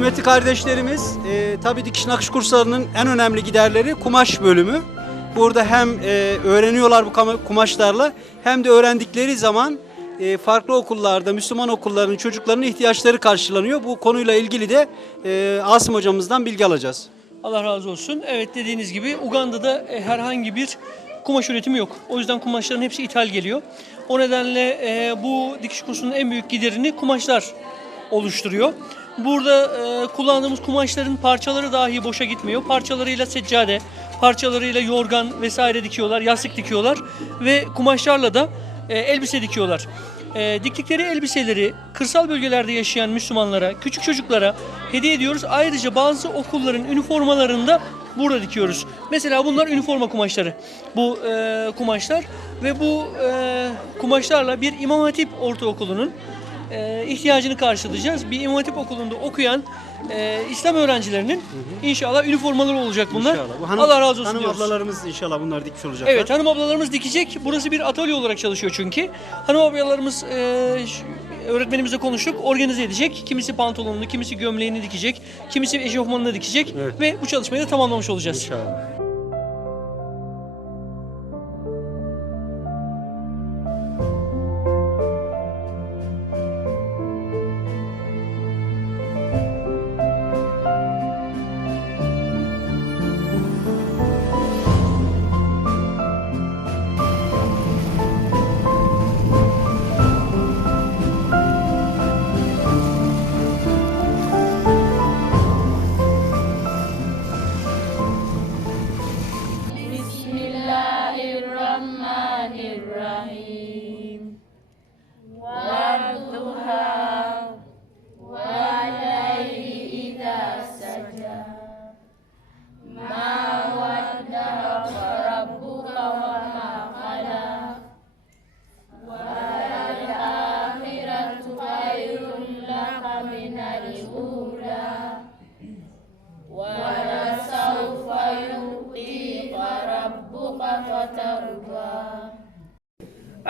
Kıymetli kardeşlerimiz, e, tabii dikiş nakış kurslarının en önemli giderleri kumaş bölümü. Burada hem e, öğreniyorlar bu kumaşlarla hem de öğrendikleri zaman e, farklı okullarda, Müslüman okullarının çocuklarının ihtiyaçları karşılanıyor. Bu konuyla ilgili de e, Asım hocamızdan bilgi alacağız. Allah razı olsun. Evet dediğiniz gibi Uganda'da e, herhangi bir kumaş üretimi yok. O yüzden kumaşların hepsi ithal geliyor. O nedenle e, bu dikiş kursunun en büyük giderini kumaşlar oluşturuyor. Burada e, kullandığımız kumaşların parçaları dahi boşa gitmiyor. Parçalarıyla seccade, parçalarıyla yorgan vesaire dikiyorlar, yastık dikiyorlar ve kumaşlarla da e, elbise dikiyorlar. E, diktikleri elbiseleri kırsal bölgelerde yaşayan Müslümanlara, küçük çocuklara hediye ediyoruz. Ayrıca bazı okulların üniformalarında burada dikiyoruz. Mesela bunlar üniforma kumaşları. Bu e, kumaşlar ve bu e, kumaşlarla bir İmam Hatip Ortaokulu'nun e, ihtiyacını karşılayacağız. Bir İmam Hatip Okulu'nda okuyan e, İslam öğrencilerinin inşallah üniformaları olacak bunlar. İnşallah. Bu hanım- Allah razı olsun Hanım diyoruz. ablalarımız inşallah bunlar dikmiş olacaklar. Evet hanım ablalarımız dikecek. Burası bir atölye olarak çalışıyor çünkü. Hanım ablalarımız e, ş- öğretmenimizle konuştuk. Organize edecek. Kimisi pantolonunu, kimisi gömleğini dikecek. Kimisi eşofmanını dikecek. Evet. Ve bu çalışmayı da tamamlamış olacağız. İnşallah.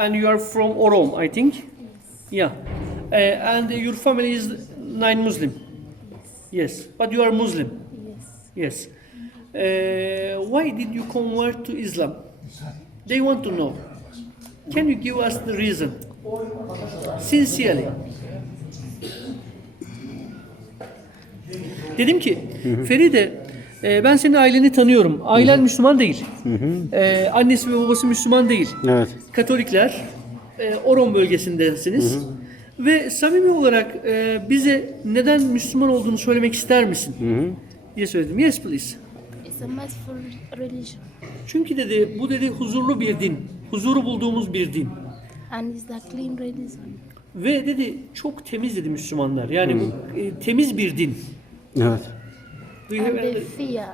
And you are from Orom, I think? Yeah. Uh, and your family is nine Muslim? Yes. But you are Muslim? Yes. Uh, why did you convert to Islam? They want to know. Can you give us the reason? Sincerely. Dedim ki Feride e, ben senin aileni tanıyorum. Ailen Müslüman değil. E, annesi ve babası Müslüman değil. Evet. Katolikler e, Oron bölgesindesiniz. Ve samimi olarak e, bize neden Müslüman olduğunu söylemek ister misin? diye söyledim. Yes please. It's a merciful religion Çünkü dedi bu dedi huzurlu bir din. Huzuru bulduğumuz bir din. and it's a clean religion. Ve dedi çok temiz dedi Müslümanlar. Yani bu e, temiz bir din. Evet. And they fear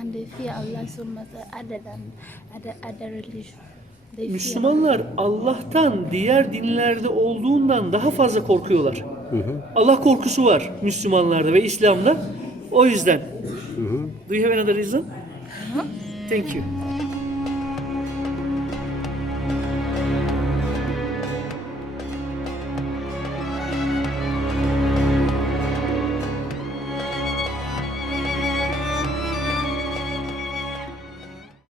and they fear Allah so much other than other other religion. They fear Müslümanlar Allah'tan diğer dinlerde olduğundan daha fazla korkuyorlar. Allah korkusu var Müslümanlarda ve İslam'da. O yüzden. Do you have another reason? Thank you.